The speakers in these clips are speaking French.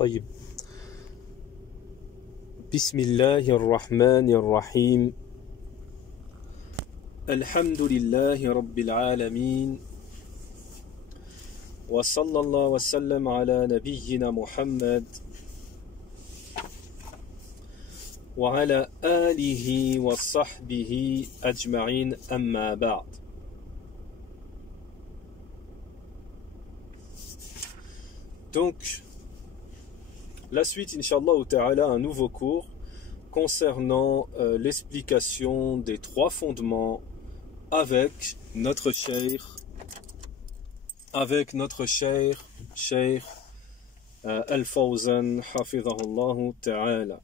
طيب بسم الله الرحمن الرحيم الحمد لله رب العالمين وصلى الله وسلم على نبينا محمد وعلى آله وصحبه أجمعين أما بعد. Donc, la suite, Inch'Allah ta'ala, un nouveau cours concernant l'explication des trois fondements avec notre cheikh Al-Fawzan hafidhahullah ta'ala.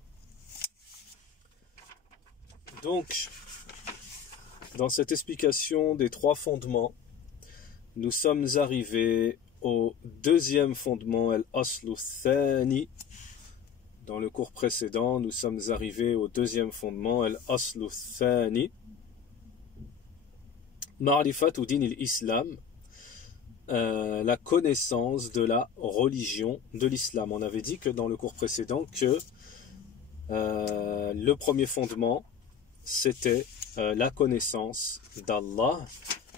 Donc, dans cette explication des trois fondements, nous sommes arrivés au deuxième fondement, Al-Aslu Thani. Dans le cours précédent, nous sommes arrivés au deuxième fondement, Al-Aslu Thani. Ma'rifatu din al-Islam, la connaissance de la religion de l'islam. On avait dit que dans le cours précédent que le premier fondement, c'était la connaissance d'Allah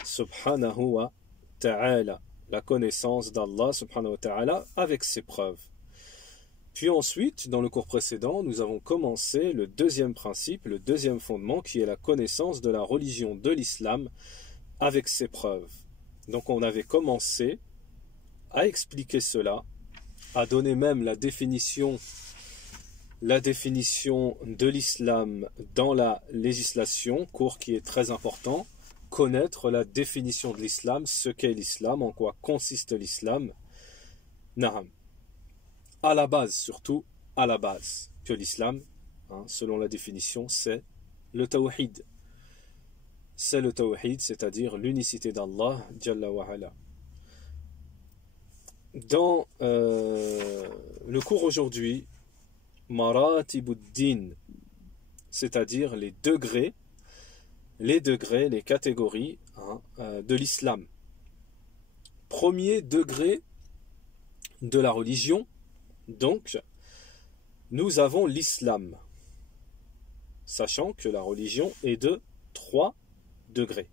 subhanahu wa ta'ala. La connaissance d'Allah subhanahu wa ta'ala avec ses preuves. Puis ensuite, dans le cours précédent, nous avons commencé le deuxième principe, le deuxième fondement, qui est la connaissance de la religion de l'islam avec ses preuves. Donc on avait commencé à expliquer cela, à donner même la définition de l'islam dans la législation, cours qui est très important. Connaître la définition de l'islam, ce qu'est l'islam, en quoi consiste l'islam. Na'am. À la base, surtout, à la base, que l'islam, selon la définition, c'est le tawhid. C'est le tawhid, c'est-à-dire l'unicité d'Allah, Jalla wa ala. Dans le cours aujourd'hui, Maratibuddin, c'est-à-dire les degrés, les catégories de l'islam. Premier degré de la religion, donc, nous avons l'islam, sachant que la religion est de 3 degrés.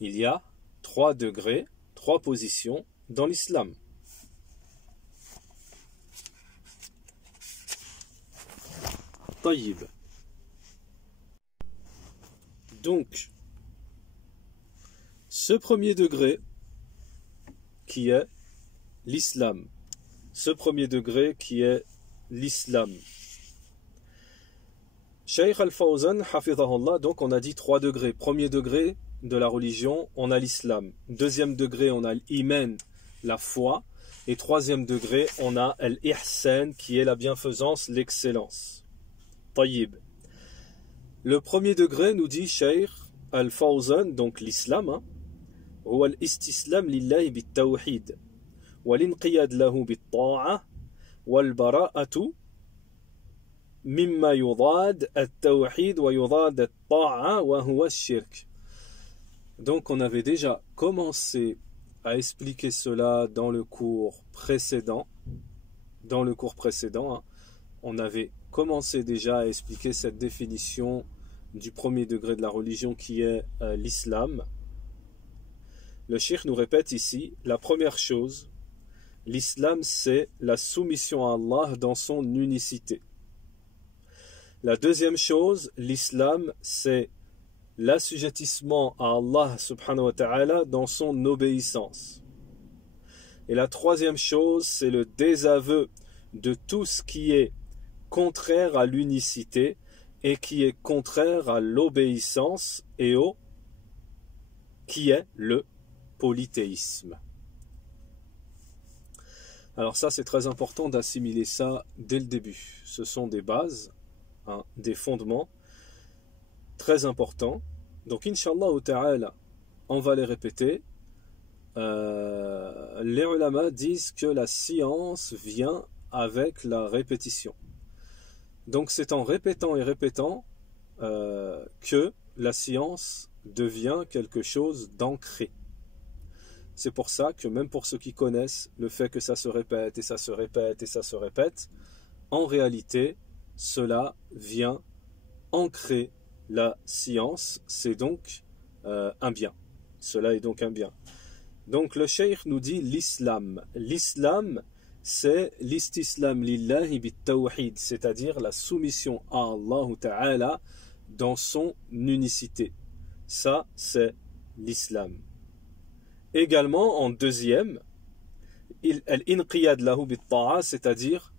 Il y a 3 degrés, 3 positions dans l'islam. Taïb. Donc, ce premier degré qui est l'islam, Cheikh Al-Fawzan, hafidhahullah, donc on a dit 3 degrés. Premier degré de la religion, on a l'islam. Deuxième degré, on a l'iman, la foi. Et troisième degré, on a l'ihsan, qui est la bienfaisance, l'excellence. Taïb. Le premier degré, nous dit Cheikh Al-Fawzan, donc l'islam, هو الاستسلام لله بالتوحيد والانقياد له بالطاعة والبراءة مما يضاد التوحيد ويضاد الطاعة وهو الشرك. Donc on avait déjà commencé à expliquer cela dans le cours précédent. On avait commencé déjà à expliquer cette définition du premier degré de la religion qui est l'islam. Le cheikh nous répète ici, la première chose, l'islam c'est la soumission à Allah dans son unicité. La deuxième chose, l'islam c'est l'assujettissement à Allah subhanahu wa ta'ala dans son obéissance. Et la troisième chose, c'est le désaveu de tout ce qui est contraire à l'unicité et qui est contraire à l'obéissance et qui est le polythéisme. Alors ça, c'est très important d'assimiler ça dès le début. Ce sont des bases, des fondements très importants. Donc, Inch'Allah ta'ala, on va les répéter. Les ulama disent que la science vient avec la répétition. Donc, c'est en répétant et répétant que la science devient quelque chose d'ancré. C'est pour ça que même pour ceux qui connaissent le fait que ça se répète et ça se répète et ça se répète, en réalité, cela vient ancrer la science. C'est donc un bien. Cela est donc un bien. Donc le cheikh nous dit l'islam. L'islam, c'est l'istislam lillahi bit tawhid, c'est-à-dire la soumission à Allah Ta'ala dans son unicité. Ça, c'est l'islam. Également, en deuxième, al-inqiyad lahu bit ta'a, c'est-à-dire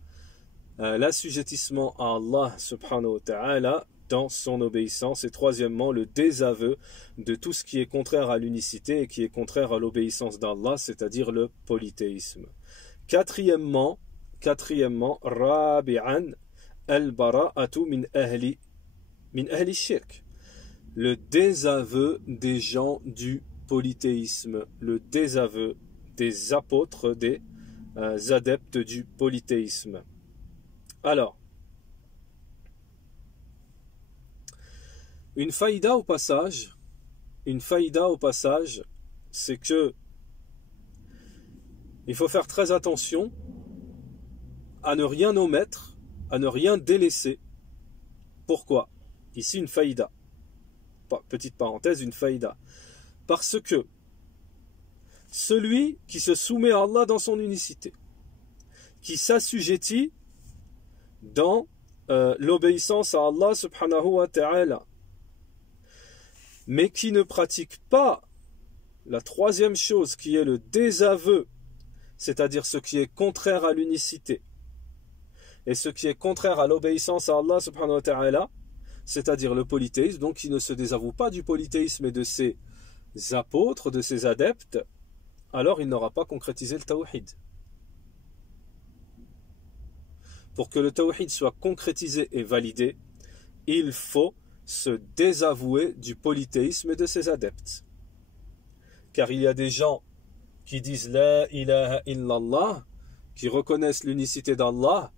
l'assujettissement à Allah subhanahu wa ta'ala dans son obéissance. Et troisièmement, le désaveu de tout ce qui est contraire à l'unicité et qui est contraire à l'obéissance d'Allah, c'est-à-dire le polythéisme. Quatrièmement, rabi'an al-bara'atu min ahli shirk. Le désaveu des gens du polythéisme, le désaveu des apôtres, des adeptes du polythéisme. Alors, une faïda au passage, c'est que il faut faire très attention à ne rien omettre, à ne rien délaisser. Pourquoi? Ici une faïda. Petite parenthèse, une faïda. Parce que celui qui se soumet à Allah dans son unicité, qui s'assujettit dans l'obéissance à Allah subhanahu wa ta'ala, mais qui ne pratique pas la troisième chose qui est le désaveu, c'est-à-dire ce qui est contraire à l'unicité et ce qui est contraire à l'obéissance à Allah subhanahu wa ta'ala, c'est-à-dire le polythéisme, donc qui ne se désavoue pas du polythéisme et de ses apôtres, de ses adeptes, alors il n'aura pas concrétisé le tawhid. Pour que le tawhid soit concrétisé et validé, il faut se désavouer du polythéisme et de ses adeptes. Car il y a des gens qui disent La ilaha illallah, qui reconnaissent l'unicité d'Allah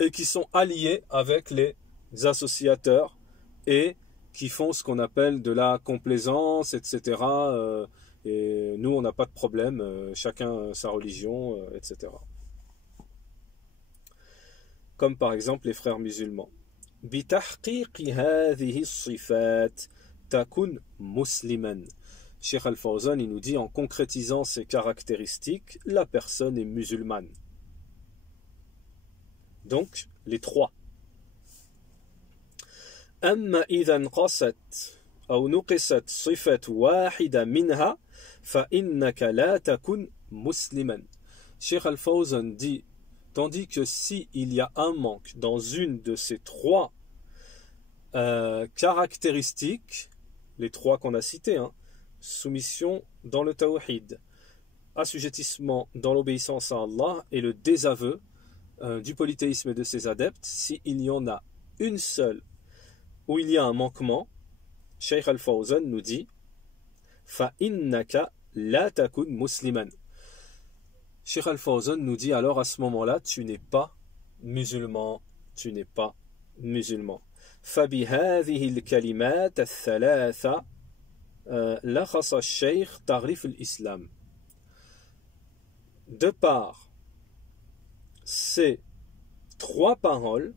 et qui sont alliés avec les associateurs et qui font ce qu'on appelle de la complaisance, etc. Et nous, on n'a pas de problème, chacun sa religion, etc. Comme par exemple les frères musulmans. بِتَحْقِيقِ هَذِهِ الصِّفَاتِ تَكُنْ مُسْلِمًا. Cheikh Al-Fawzan, il nous dit, en concrétisant ces caractéristiques, la personne est musulmane. Donc, les trois. أما إذا انقصت أو نقصت صفة واحدة منها فإنك لا تكن مسلما. Cheikh Al-Fawzan dit, tandis que si il y a un manque dans une de ces trois caractéristiques, les trois qu'on a citées, soumission dans le tawhid, assujettissement dans l'obéissance à Allah et le désaveu du polythéisme et de ses adeptes, s'il y en a une seule où il y a un manquement, Cheikh Al-Fawzan nous dit فَإِنَّكَ لَا تَكُنْ مُسْلِمًا. Cheikh Al-Fawzan nous dit alors à ce moment-là, tu n'es pas musulman, tu n'es pas musulman. فَبِهَذِهِ الْكَلِمَاتِ الثَّلَاثَةِ لَخَصَ الشَّيْخ تَعْرِفُ الْإِسْلَامِ. De par ces trois paroles,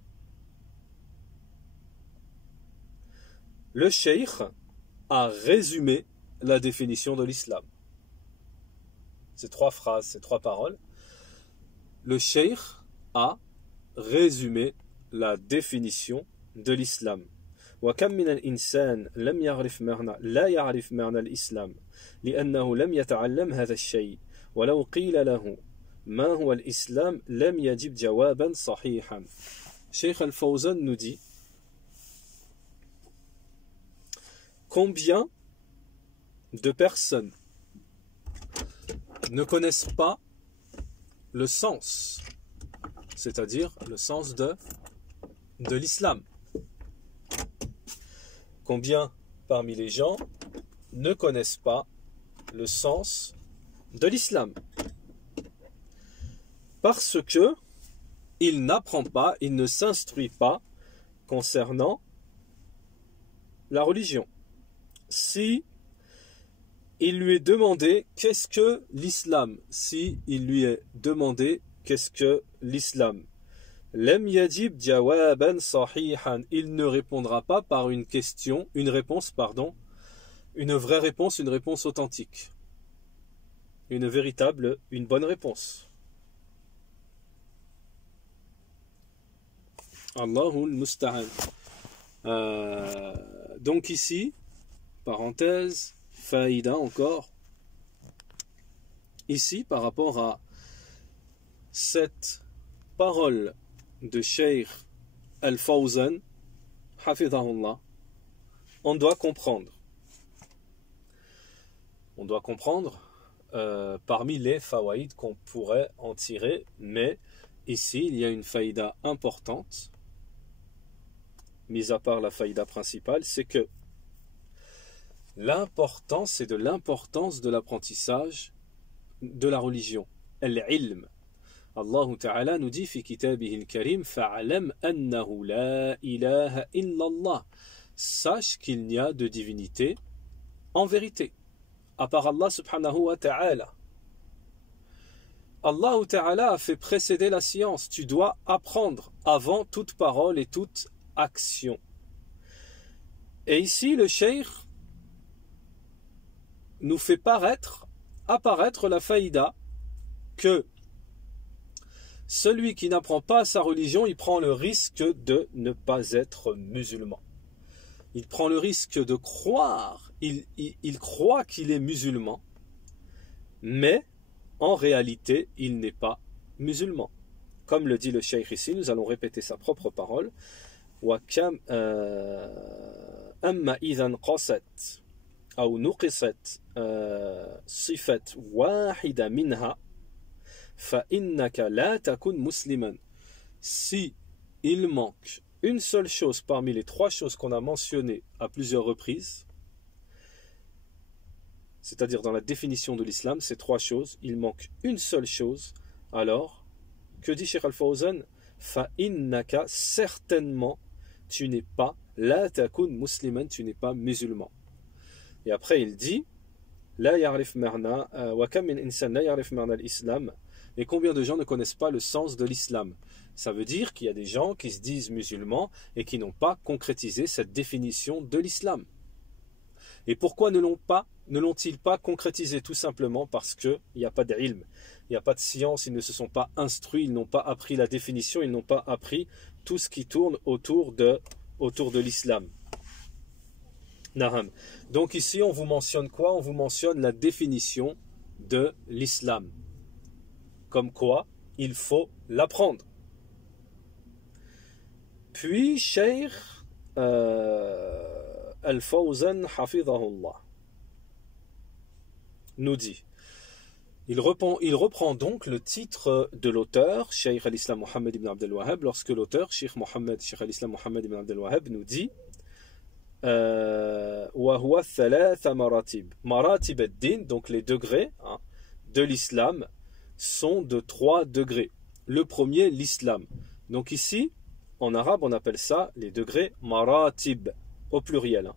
le cheikh a résumé la définition de l'islam. Ces trois phrases, ces trois paroles, le cheikh a résumé la définition de l'islam. وكم من الإنسان لم يعرف معنى لا يعرف معنى الإسلام لأنه لم يتعلم هذا الشيء ولو قيل له ما هو الإسلام لم يجب جوابا صحيحا. Cheikh Al-Fawzan nous dit combien de personnes ne connaissent pas le sens, c'est-à-dire le sens de l'islam. Combien parmi les gens ne connaissent pas le sens de l'islam? Parce que il n'apprend pas, il ne s'instruit pas concernant la religion. Si il lui est demandé qu'est-ce que l'islam. Si il lui est demandé qu'est-ce que l'islam. Lem yajib jawaban sahihan. Il ne répondra pas par une question, une réponse, pardon, une vraie réponse, une réponse authentique. Une véritable, une bonne réponse. Allahul musta'an. Donc ici, parenthèse, faïda encore. Ici, par rapport à cette parole de Cheikh Al-Fawzan, hafidhahullah, on doit comprendre. On doit comprendre parmi les fawaïd qu'on pourrait en tirer, mais ici, il y a une faïda importante, mis à part la faïda principale, c'est que l'importance, c'est de l'importance de l'apprentissage de la religion, al-ilm. Allah Ta'ala nous dit, fi kitabihi al-karim, fa'alam annahu la ilaha illallah. Sache qu'il n'y a de divinité en vérité, à part Allah subhanahu wa ta'ala. Allah Ta'ala a fait précéder la science. Tu dois apprendre avant toute parole et toute action. Et ici, le cheikh nous fait apparaître la faïda que celui qui n'apprend pas sa religion, il prend le risque de ne pas être musulman. Il prend le risque de croire, il croit qu'il est musulman, mais en réalité, il n'est pas musulman. Comme le dit le cheikh ici, nous allons répéter sa propre parole. أما إذا انقصت أو نقصت صفة واحدة منها فإنك لا تكن مسلما. Si il manque une seule chose parmi les trois choses qu'on a mentionnées à plusieurs reprises, c'est-à-dire dans la définition de l'islam, ces trois choses, il manque une seule chose, alors, que dit Cheikh Al-Fawzan? فإنك, certainement, tu n'es pas, la takun musliman, tu n'es pas musulman. Et après il dit, la ya'rif ma'na wa kam min insan la ya'rif ma'na al-islam. Et combien de gens ne connaissent pas le sens de l'islam? Ça veut dire qu'il y a des gens qui se disent musulmans et qui n'ont pas concrétisé cette définition de l'islam. Et pourquoi ne l'ont-ils pas concrétisé? Tout simplement parce qu'il n'y a pas d'ilm, il n'y a pas de science, ils ne se sont pas instruits, ils n'ont pas appris la définition, ils n'ont pas appris tout ce qui tourne autour de l'islam. Naham. Donc ici, on vous mentionne quoi? On vous mentionne la définition de l'islam. Comme quoi, il faut l'apprendre. Puis, Cheikh Al-Fawzan hafidhahullah nous dit, il reprend donc le titre de l'auteur, Cheikh al-Islam Mohammed ibn Abdel Wahhab, lorsque l'auteur, Cheikh al-Islam Mohammed ibn Abdel Wahhab, nous dit وَهُوَ الثَّلَاثَ مَرَاتِبْ Maratib ad-din, donc les degrés de l'islam, sont de 3 degrés. Le premier, l'islam. Donc ici, en arabe, on appelle ça les degrés maratib, au pluriel.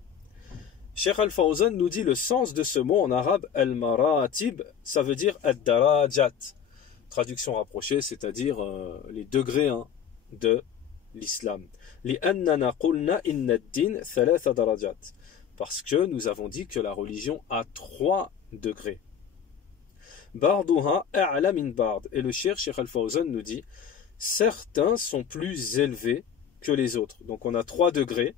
Cheikh Al-Fawzan nous dit le sens de ce mot en arabe, al-maratib, ça veut dire ad-darajat. Traduction rapprochée, c'est-à-dire les degrés de l'islam. لِأَنَّنَا قُلْنَا إِنَّ الدِّينَ ثَلَاثَ دَرَجَاتٍ. Parce que nous avons dit que la religion a 3 degrés. بَعْضُهَا أَعْلَى مِنْ بَعْضٍ. Et le Cheikh Al-Fawzan nous dit certains sont plus élevés que les autres. Donc on a 3 degrés.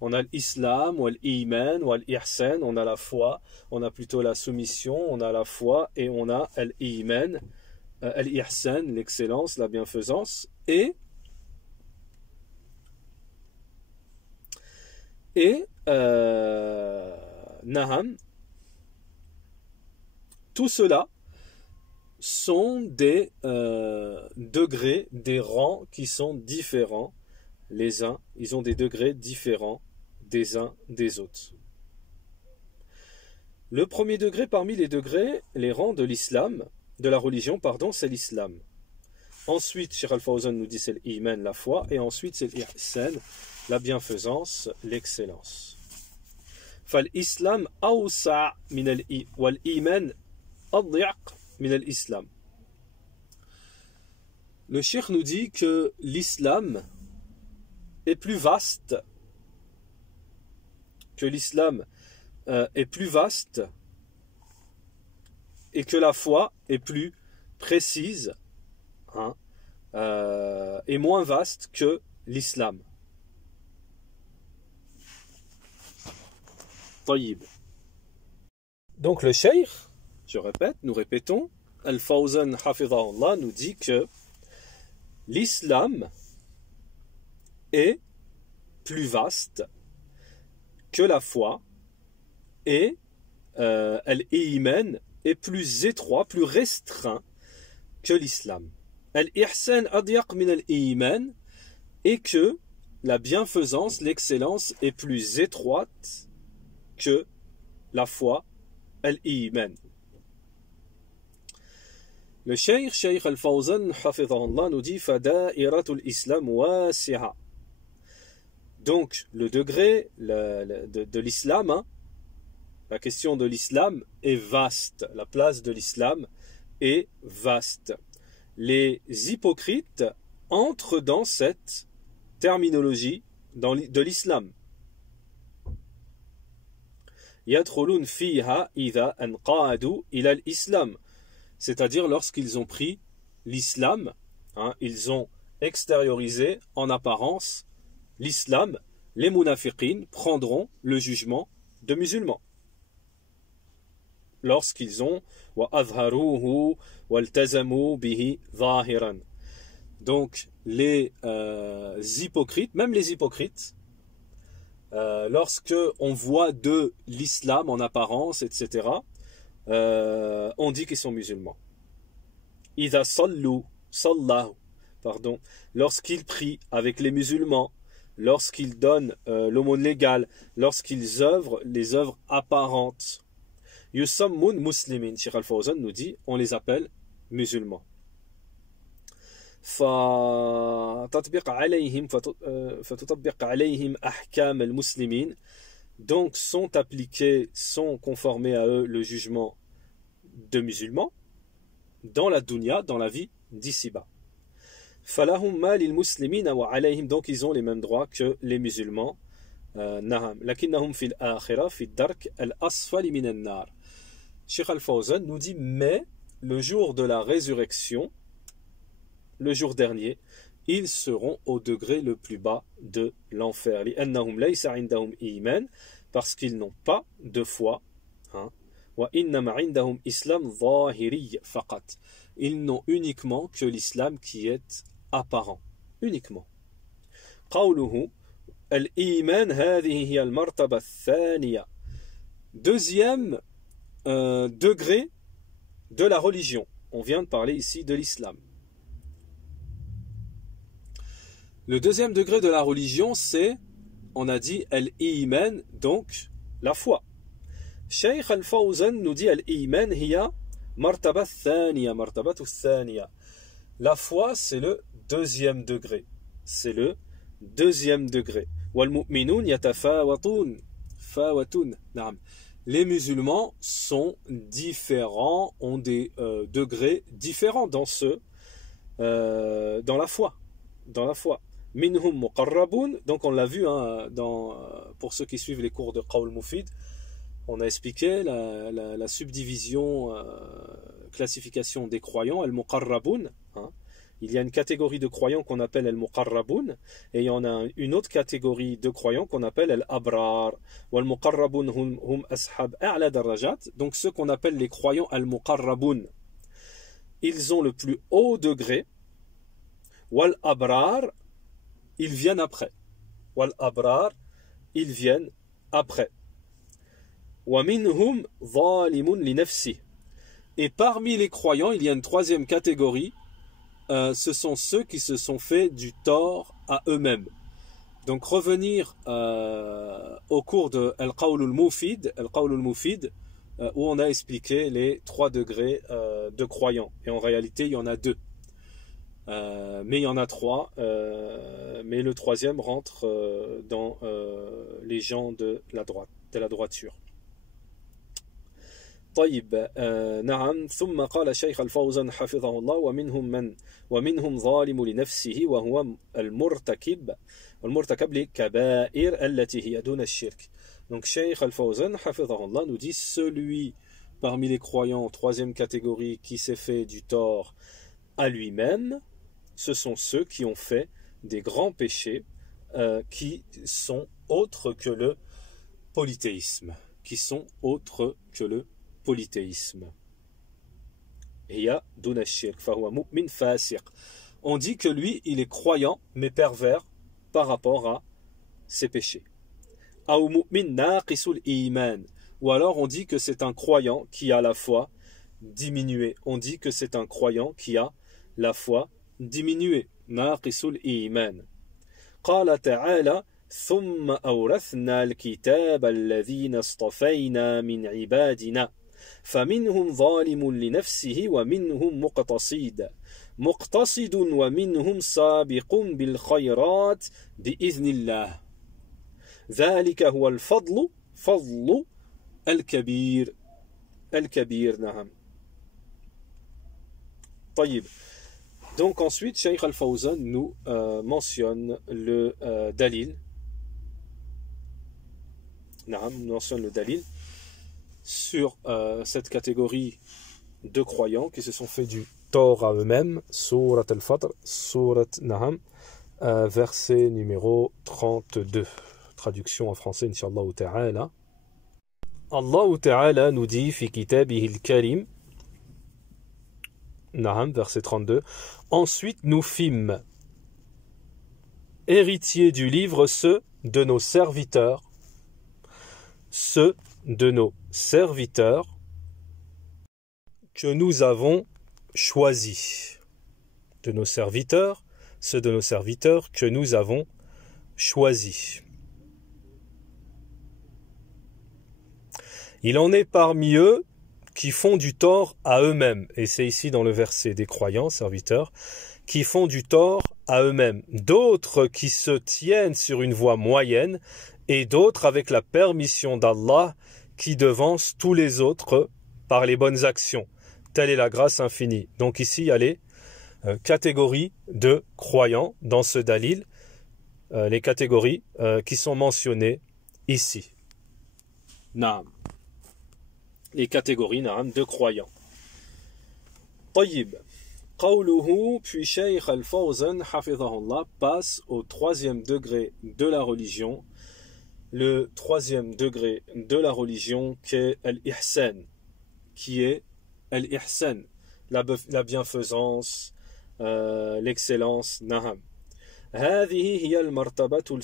On a l'islam, ou l'iman, ou l'ihsan, on a la foi, on a plutôt la soumission, on a la foi, et on a l'iman, l'ihsan, l'excellence, la bienfaisance, et naham. Tout cela sont des degrés, des rangs qui sont différents les uns, ils ont des degrés différents des uns des autres. Le premier degré parmi les degrés, les rangs de l'islam, de la religion, pardon, c'est l'islam. Ensuite, Cheikh Al-Fawzan nous dit c'est l'iman, la foi, et ensuite c'est l'ihsan, la bienfaisance, l'excellence. فالإسلام أوسع والإيمان أضيق من الإسلام. Le cheikh nous dit que l'islam est plus vaste, est plus vaste et que la foi est plus précise, hein, et moins vaste que l'islam. طيب. Donc le cheikh, je répète, nous répétons, Al-Fawzan Hafidhahullah nous dit que l'islam est plus vaste que la foi et l'iman est plus étroit, plus restreint que l'islam. Al-ihsan adyaq min al-iman, et que la bienfaisance, l'excellence est plus étroite que la foi, al-iman. Le Cheikh Al-Fawzan Hafidhahullah nous dit Fada'iratul Islam wasi'a. Donc le degré de l'islam, hein, la question de l'islam est vaste, la place de l'islam est vaste. Les hypocrites entrent dans cette terminologie de l'islam. Yadkhulun fiha idha anqadu ila al-islam. C'est-à-dire lorsqu'ils ont pris l'islam, hein, ils ont extériorisé en apparence l'islam, les munafiqin prendront le jugement de musulmans. Lorsqu'ils ont وَأَظْهَرُوهُ وَالْتَزَمُوا بِهِ ظَاهِرًا. Donc les hypocrites, même les hypocrites, lorsque on voit de l'islam en apparence, etc., on dit qu'ils sont musulmans. إِذَا صَلَّوْا pardon, lorsqu'ils prient avec les musulmans, lorsqu'ils donnent l'aumône légale, lorsqu'ils œuvrent les œuvres apparentes. Yusammun muslimin, Cheikh Al-Fawzan nous dit, on les appelle musulmans. فَتَطْبِقَ عَلَيْهِمْ أَحْكَامَ الْمُسْلِمِينَ. Donc sont appliqués, sont conformés à eux le jugement de musulmans dans la dunya, dans la vie d'ici-bas. فَلَهُمْ مَا لِلْمُسْلِمِينَ وَعَلَيْهِمْ. Donc ils ont les mêmes droits que les musulmans. نعم لكنهم في الآخرة في الدرك الأسفل من النار. Cheikh Al-Fawzan nous dit, mais le jour de la résurrection, le jour dernier, ils seront au degré le plus bas de l'enfer. لأنهم ليس عندهم إيمان, parce qu'ils n'ont pas de foi. وإنما عندهم إسلام ظاهري فقط. Ils n'ont uniquement que l'islam qui est apparent. Uniquement. قوله الإيمان هذه هي المرتبة الثانية. Deuxième degré de la religion. On vient de parler ici de l'islam. Le deuxième degré de la religion, c'est, on a dit, al-iman, donc la foi. Cheikh Al-Fawzan nous dit al-iman hiya martaba thaniya, martabatu thaniya. La foi, c'est le deuxième degré. C'est le deuxième degré. Wal mu'minun yatafawatun. Fawatun. Naam. Les musulmans sont différents, ont des degrés différents dans la foi. Dans la foi. Minhum muqarrabun. Donc on l'a vu, hein, pour ceux qui suivent les cours de Qawl Mufid, on a expliqué la subdivision, classification des croyants, al-muqarrabun. Hein. Il y a une catégorie de croyants qu'on appelle al-muqarrabun, et il y en a une autre catégorie de croyants qu'on appelle al-abrar. Wal-muqarrabun hum ashab a'la darajat. Donc ceux qu'on appelle les croyants al-muqarrabun, ils ont le plus haut degré. Wal-abrar, ils viennent après. Wal-abrar, ils viennent après. وَمِنْهُمْ ظَالِمٌ لِنَفْسِهِ. Et parmi les croyants, il y a une troisième catégorie. Ce sont ceux qui se sont fait du tort à eux-mêmes. Donc revenir au cours de Al-Qawl al-Mufid, où on a expliqué les 3 degrés de croyants. Et en réalité, il y en a 2. Mais il y en a 3. Mais le troisième rentre dans les gens de la droite. de la droiture. طيب نعم ثم قال شيخ الفوزان حفظه الله ومنهم ظالم لنفسه وهو المرتكب للكبائر التي هي دون الشرك. Donc Cheikh Al-Fawzan حفظه الله nous dit celui parmi les croyants troisième catégorie qui s'est fait du tort à lui-même, ce sont ceux qui ont fait des grands péchés qui sont autres que le polythéisme, On dit que lui, il est croyant, mais pervers par rapport à ses péchés. Ou alors on dit que c'est un croyant qui a la foi diminuée. On dit que c'est un croyant qui a la foi diminuée. Naqisul iman. قال تعالى ثم أورثنا الكتاب الذين اصطفينا من عبادنا فمنهم ظالم لنفسه ومنهم مقتصد ومنهم سابق بالخيرات بإذن الله ذلك هو فضل الكبير نعم. طيب. Donc ensuite, Cheikh Al-Fawzan nous mentionne le dalil. Mentionne le dalil sur cette catégorie de croyants qui se sont fait du tort à eux-mêmes. Surat Al-Fajr, verset numéro 32. Traduction en français, Inch'Allah Ta'ala. Allah Ta'ala nous dit fi kitabihi al-karim. Verset 32. Ensuite nous fîmes héritiers du livre ceux de nos serviteurs que nous avons choisis. Ceux de nos serviteurs que nous avons choisis. Il en est parmi eux qui font du tort à eux-mêmes. Et c'est ici dans le verset des croyants, serviteurs, qui font du tort à eux-mêmes. D'autres qui se tiennent sur une voie moyenne et d'autres avec la permission d'Allah qui devancent tous les autres par les bonnes actions. Telle est la grâce infinie. Donc ici, il y a les catégories de croyants dans ce dalil, les catégories qui sont mentionnées ici. Naam. Les catégories de croyants. طيب. قوله puis Cheikh Al-Fawzan hafidhahullah passe au troisième degré de la religion. Le troisième degré de la religion qui est Al-Ihsan, la bienfaisance, l'excellence. Naham. هذه هي المرتبة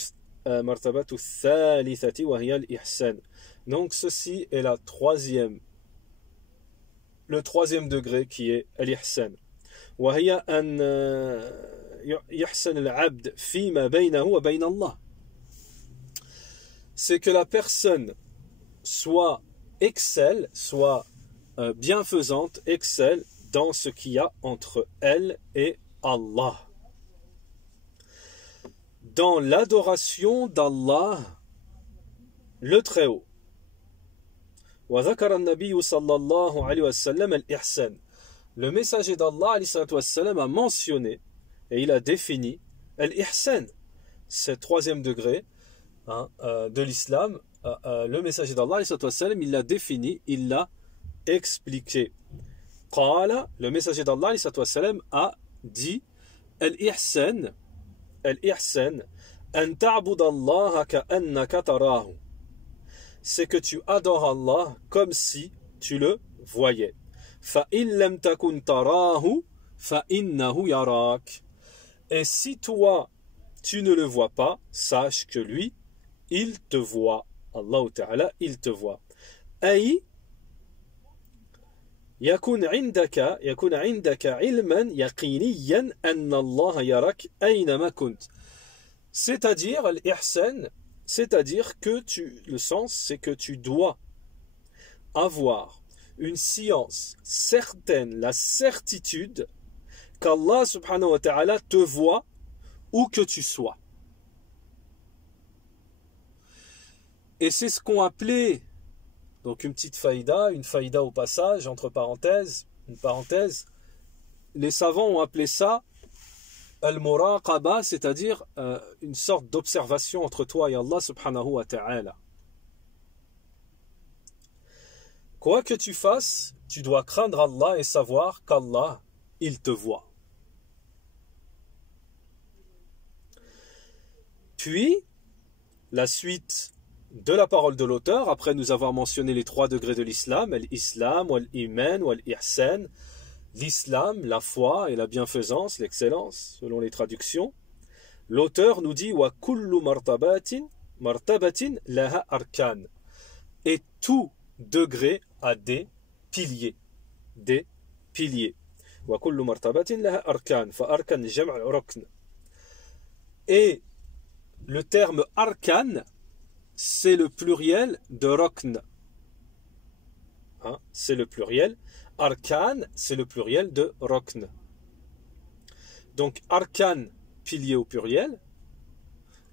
الثالثة وهي الإحسان. Donc ceci est le troisième degré qui est al-ihsan. وهي أن يحسن العبد فيما بينه وبين الله. C'est que la personne soit bienfaisante, excelle dans ce qu'il y a entre elle et Allah. Dans l'adoration d'Allah, le Très-Haut. وذكر النبي صلى الله عليه وسلم الإحسان. Le messager d'Allah عليه الصلاة والسلام a mentionné et il a défini l'ihsan, ce troisième degré de l'islam. Le messager d'Allah عليه الصلاة والسلام, il l'a défini, il l'a expliqué. قال, le messager d'Allah عليه الصلاة والسلام a dit الإحسان أن تعبد الله كأنك تراه. C'est que tu adores Allah comme si tu le voyais. فَإِن لَمْ تَكُنْ تَرَاهُ فَإِنَّهُ يَرَاكَ. Et si toi, tu ne le vois pas, sache que lui, il te voit. Allah Ta'ala, il te voit. أي يكون عندك علما يقينيا أن الله يراك أينما كنت. C'est-à-dire, l'ihsan, c'est-à-dire que le sens, c'est que tu dois avoir une science certaine, la certitude qu'Allah subhanahu wa ta'ala te voit où que tu sois. Et c'est ce qu'ont appelé, donc une petite une faïda au passage, entre parenthèses, une parenthèse, les savants ont appelé ça al-muraqaba, c'est-à-dire une sorte d'observation entre toi et Allah subhanahu wa ta'ala. Quoi que tu fasses, tu dois craindre Allah et savoir qu'Allah, il te voit. Puis, la suite de la parole de l'auteur, après nous avoir mentionné les 3 degrés de l'islam, l'islam, l'iman, l'ihsan, l'islam, la foi et la bienfaisance, l'excellence, selon les traductions, l'auteur nous dit wa kullu martabatin laha arkan. Et tout degré a des piliers. Des piliers. Wa kullu martabatin laha arkan. Fa arkan jam' rukn. Et le terme arkan, c'est le pluriel de rukn. Hein, c'est le pluriel. Arkan, c'est le pluriel de rukn. Donc arkan, pilier au pluriel,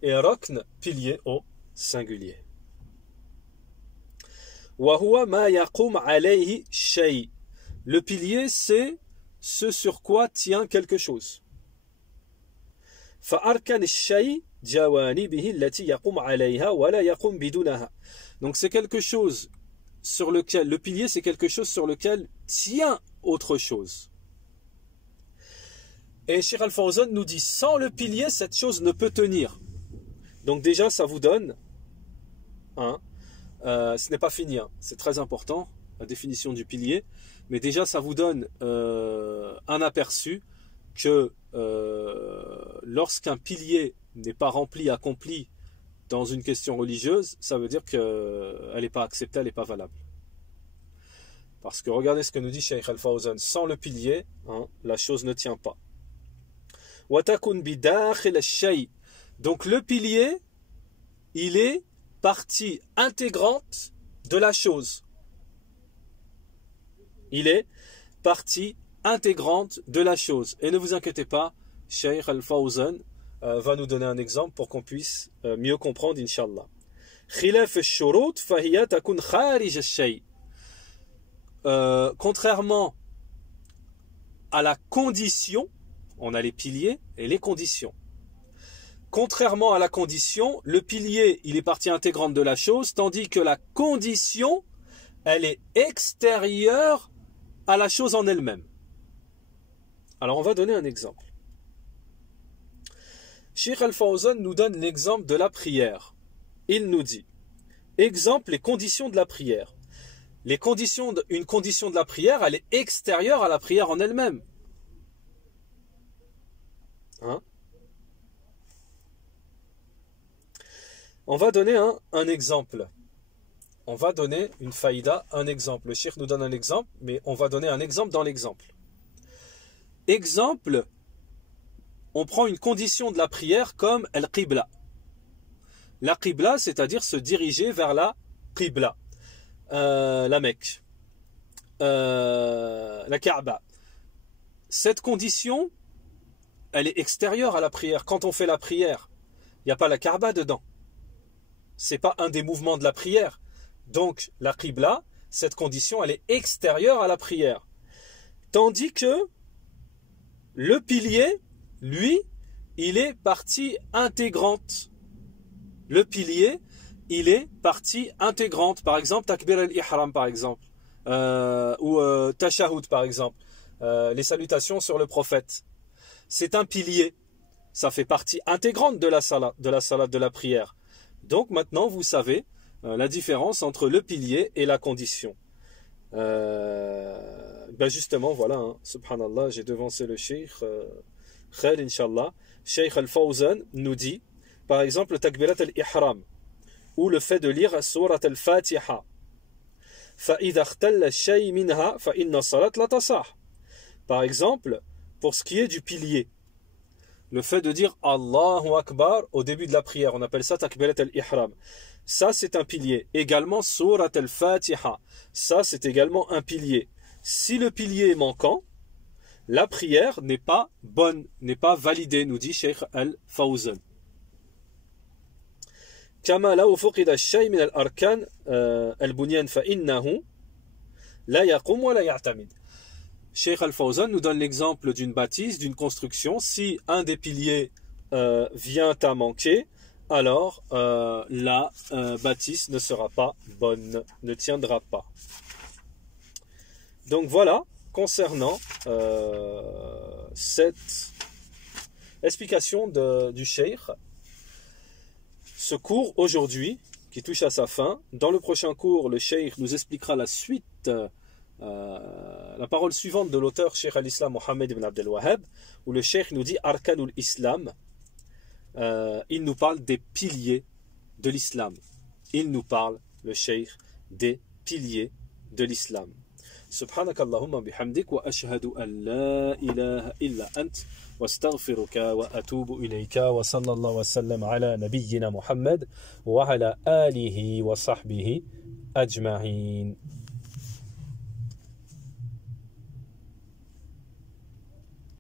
et rukn, pilier au singulier. Wa huwa ma yaqum alayhi shay. Le pilier, c'est ce sur quoi tient quelque chose. Fa arkan shay jawanibihi allati yaqum alayha wa la yaqum bidunaha. Donc c'est quelque chose sur lequel, le pilier, c'est quelque chose sur lequel tient autre chose. Et Cheikh Al-Fawzan nous dit, sans le pilier, cette chose ne peut tenir. Donc déjà, ça vous donne, ce n'est pas fini, c'est très important, la définition du pilier, mais déjà, ça vous donne un aperçu que lorsqu'un pilier n'est pas rempli, accompli, dans une question religieuse, ça veut dire qu'elle n'est pas acceptée, elle n'est pas valable. Parce que regardez ce que nous dit Cheikh Al-Fawzan, sans le pilier, la chose ne tient pas. Donc le pilier, il est partie intégrante de la chose. Il est partie intégrante de la chose. Et ne vous inquiétez pas, Cheikh Al-Fawzan va nous donner un exemple pour qu'on puisse mieux comprendre, Inch'Allah. Contrairement à la condition, on a les piliers et les conditions. Contrairement à la condition, le pilier, il est partie intégrante de la chose, tandis que la condition, elle est extérieure à la chose en elle-même. Alors on va donner un exemple. Cheikh Al-Fawzan nous donne l'exemple de la prière. Il nous dit, exemple, les conditions de la prière. Une condition de la prière, elle est extérieure à la prière en elle-même. On va donner un exemple. On va donner une faïda, un exemple. Le cheikh nous donne un exemple, mais on va donner un exemple dans l'exemple. Exemple, on prend une condition de la prière comme al-qibla. La qibla, c'est-à-dire se diriger vers la qibla, la Mecque, la Kaaba. Cette condition, elle est extérieure à la prière. Quand on fait la prière, il n'y a pas la Kaaba dedans. C'est pas un des mouvements de la prière. Donc la qibla, cette condition, elle est extérieure à la prière. Tandis que le pilier, lui, il est partie intégrante. Le pilier, il est partie intégrante. Par exemple, takbir al-ihram, par exemple, ou tashahhud, par exemple, les salutations sur le prophète. C'est un pilier. Ça fait partie intégrante de la salat, de la prière. Donc maintenant, vous savez la différence entre le pilier et la condition. Justement, voilà, subhanallah, j'ai devancé le cheikh. Khair, Inch'Allah. Cheikh Al-Fawzan nous dit, par exemple, takbirat al-ihram, ou le fait de lire surat al-Fatiha. فَإِذَا اخْتَلَّ الشَّيْء مِنْهَا فَإِنَّ الصَّلَاةَ لَا تَصَحُّ. Par exemple, pour ce qui est du pilier, le fait de dire Allahu Akbar au début de la prière, on appelle ça takbirat al-ihram. Ça, c'est un pilier. Également, surat al-Fatiha. Ça, c'est également un pilier. Si le pilier est manquant, la prière n'est pas bonne, n'est pas validée, nous dit Cheikh Al-Fawzan. كما لو فقد الشيء من الأركان البنيان فإنه لا يقوم ولا يعتمد. Cheikh Al-Fawzan nous donne l'exemple d'une bâtisse, d'une construction. Si un des piliers vient à manquer, alors la bâtisse ne sera pas bonne, ne tiendra pas. Donc voilà, concernant cette explication du Cheikh, ce cours aujourd'hui, qui touche à sa fin. Dans le prochain cours, le Cheikh nous expliquera la suite, la parole suivante de l'auteur Cheikh al-Islam Mohammed ibn Abdel Wahhab, où le Cheikh nous dit Arkanul Islam. Il nous parle des piliers de l'islam. Il nous parle, le Cheikh, des piliers de l'islam. سبحانك اللهم بحمدك وأشهد أن لا إله إلا أنت واستغفرك وأتوب إليك وصلى الله وسلم على نبينا محمد وعلى آله وصحبه أجمعين.